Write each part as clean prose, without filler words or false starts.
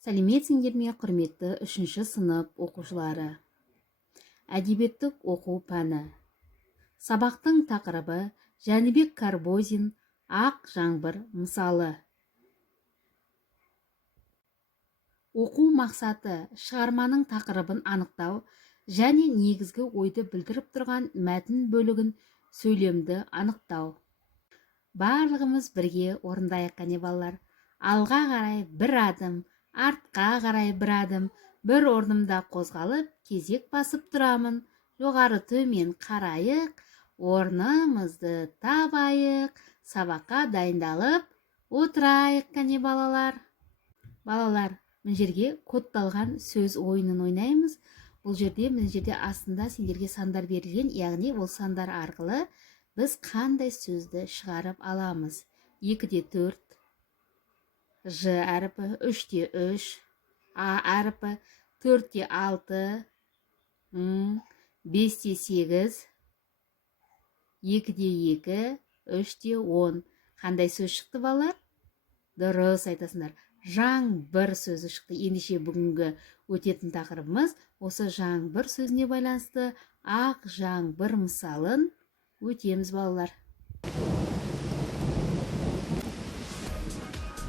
Сәлеметсіңдер ме, құрметті 3-ші сынып оқушылары. Әдебиеттік оқу пәні. Сабақтың тақырыбы Жәнібек Карбозин «Ақ жаңбыр» мысалы. Оқу мақсаты шығарманың тақырыбын анықтау және негізгі ойды білдіріп тұрған мәтін бөлігін сөйлемді анықтау. Барлығымыз бірге орындайық қане балалар. Алға қарай бір адым, артқа қарай бір адым, бір орнымда қозғалып, кезек басып тұрамын. Жоғары төмен қарайық, орнымызды табайық, сабаққа дайындалып отырайық қане балалар. Балалар, мына жерге кодталған сөз ойынын ойнаймыз. Бұл жерде, астында сендерге сандар берілген, яғни ол сандар арқылы біз қандай сөзді шығарып аламыз. 2-де 4, Ж әріпі, 3-де 3, А әріпі, 4-де 6, 5-де 8, 2-де 2, 3-де 10. Қандай сөз шықты балалар? Дұрыс айтасыңдар. Жаңбыр сөзі шықты. Ендеше бүгінгі өтетін тақырыбымыз осы жаңбыр сөзіне байланысты ақ жаңбыр мысалын өтеміз балалар.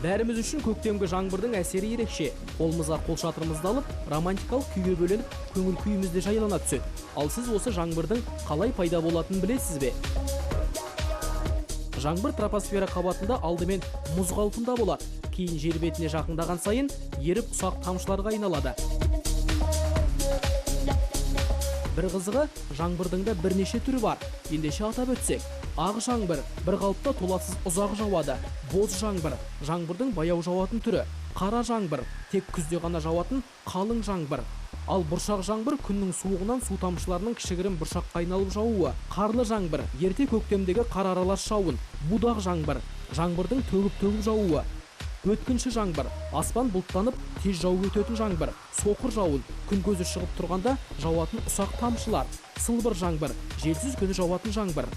Бәріміз үшін көктемгі жаңбырдың әсері ерекше. Қолымызға қолшатырымызды алып, романтикалық күйге бөленіп, көңіл күйімізде жайлана түседі. Ал сіз осы жаңбырдың қалай пайда болатынын білесіз бе? Жаңбыр тропосфера қабатында алдымен мұз қалпында болады. Кейін жер бетіне жақындаған сайын еріп ұсақ тамшыларға айналады. Бір қызығы, жаңбырдың да бірнеше түрі бар. Ендеше атап өтсек, ақ жаңбыр бір қалыпта толассыз ұзақ жауады. Боз жаңбыр, жаңбырдың баяу жауатын түрі. Қара жаңбыр, тек күзде ғана жауатын қалың жаңбыр. Ал бұршақ жаңбыр күннің суығынан су тамшыларының кішігірім бұршаққа айналып жауы. Қарлы жаңбыр, ерте көктемдегі қар аралас жауын. Будақ жаңбыр, жаңбырдың төгіп жауы. Өткінші жаңбыр, аспан бұлттанып, тез жауып өтетін жаңбыр. Соқыр жауын, күн көзі шығып тұрғанда жауатын ұсақ тамшылар. Сылбыр жаңбыр, желсіз күні жауатын жаңбыр.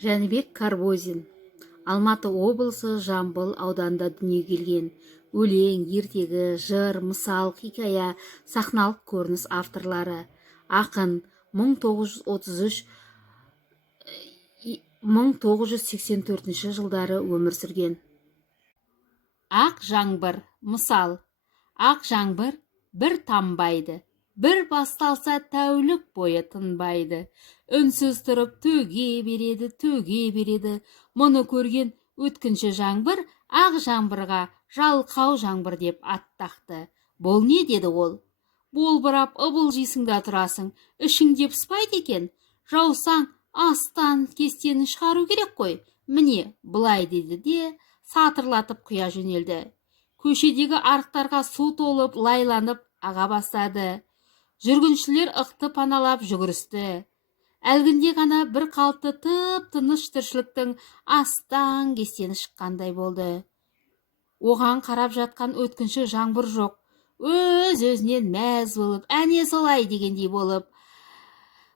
Жәнібек Карбозин, Алматы облысы Жамбыл ауданында дүниеге келген. Өлең, ертегі, жыр, мысал, хикая, сахналық көрініс авторлары. Ақын 1984 жылдары өмір сүрген. Ақ жаңбыр, мысал. Ақ жаңбыр бір тамбайды, бір басталса тәулік бойы тынбайды. Үнсіз тұрып төге береді. Мұны көрген өткінші жаңбыр ақ жаңбырға жалқау жаңбыр деп аттақты. Бұл не деді ол? Болбырап ыбылжисыңда тұрасың, ішіңде пыспайды екен. Жаусаң астан кестені шығару керек қой. Міне, былай деді де сатырлатып құя жөнелді. Көшедегі арықтарға су толып, лайланып аға бастады. Жүргіншілер ықты паналап жүгірісті. Әлгінде ғана бір қалыпты тып-тыныш тіршіліктің астан кестені шыққандай болды. Оған қарап жатқан өткінші жаңбыр жоқ. Өз-өзінен мәз болып, әне солай дегендей болып,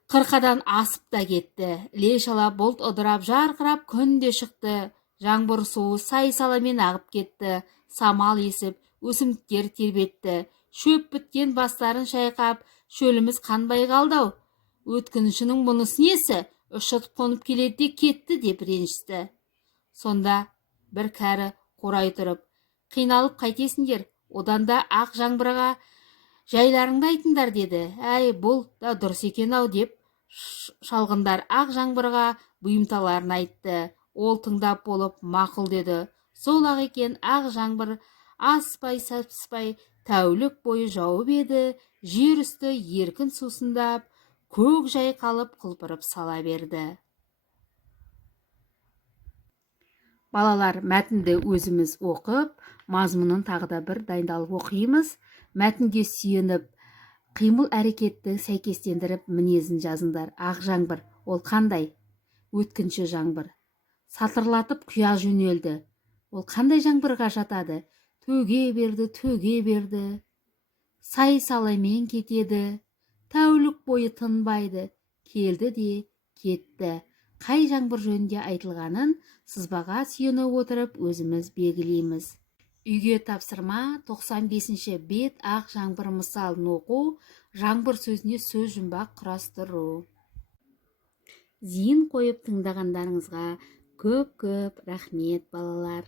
қырқадан асып та кетті. Іле-шала бұлт ыдырап, жарқырап күн де шықты. Жаңбыр суы сай-саламен ағып кетті. Самал есіп, өсімдіктер тербетті. Шөп біткен бастарын шайқап, шөліміз қанбай қалды-ау. Өткіншінің бұнысы несі? Ұшытып қонып келеді де кетті деп ренжісті. Сонда бір кәрі қорай тұрып, қиналып қайтесіңдер, одан да ақ жаңбырға жайларыңды айтыңдар деді. Әй, бұл да дұрыс екен-ау деп шалғындар ақ жаңбырға бұйымталарын айтты. Ол тыңдап болып мақұл деді. Сол ақ екен, ақ жаңбыр аспай сапыспай тәулік бойы жауып еді. Жер үсті еркін сусындап, көк жайқалып құлпырып сала берді. Балалар, мәтінді өзіміз оқып, мазмұнын тағы да бір дайындалып оқимыз. Мәтінге сүйеніп, қимыл әрекетті сәйкестендіріп мінезін жазыңдар. Ақ жаңбыр, ол қандай? Өткінші жаңбыр. Сатырлатып құя жөнелді. Ол қандай жаңбырға жатады? Төге берді. Сай-саламен кетеді. Тәулік бойы тынбайды. Келді де кетті. қай жаңбыр жөнінде айтылғанын сызбаға сүйене отырып өзіміз белгілейміз. Үйге тапсырма 95-ші бет ақ жаңбыр мысалын оқу, жаңбыр сөзіне сөз жұмбақ құрастыру. Зейін қойып тыңдағандарыңызға көп рахмет балалар.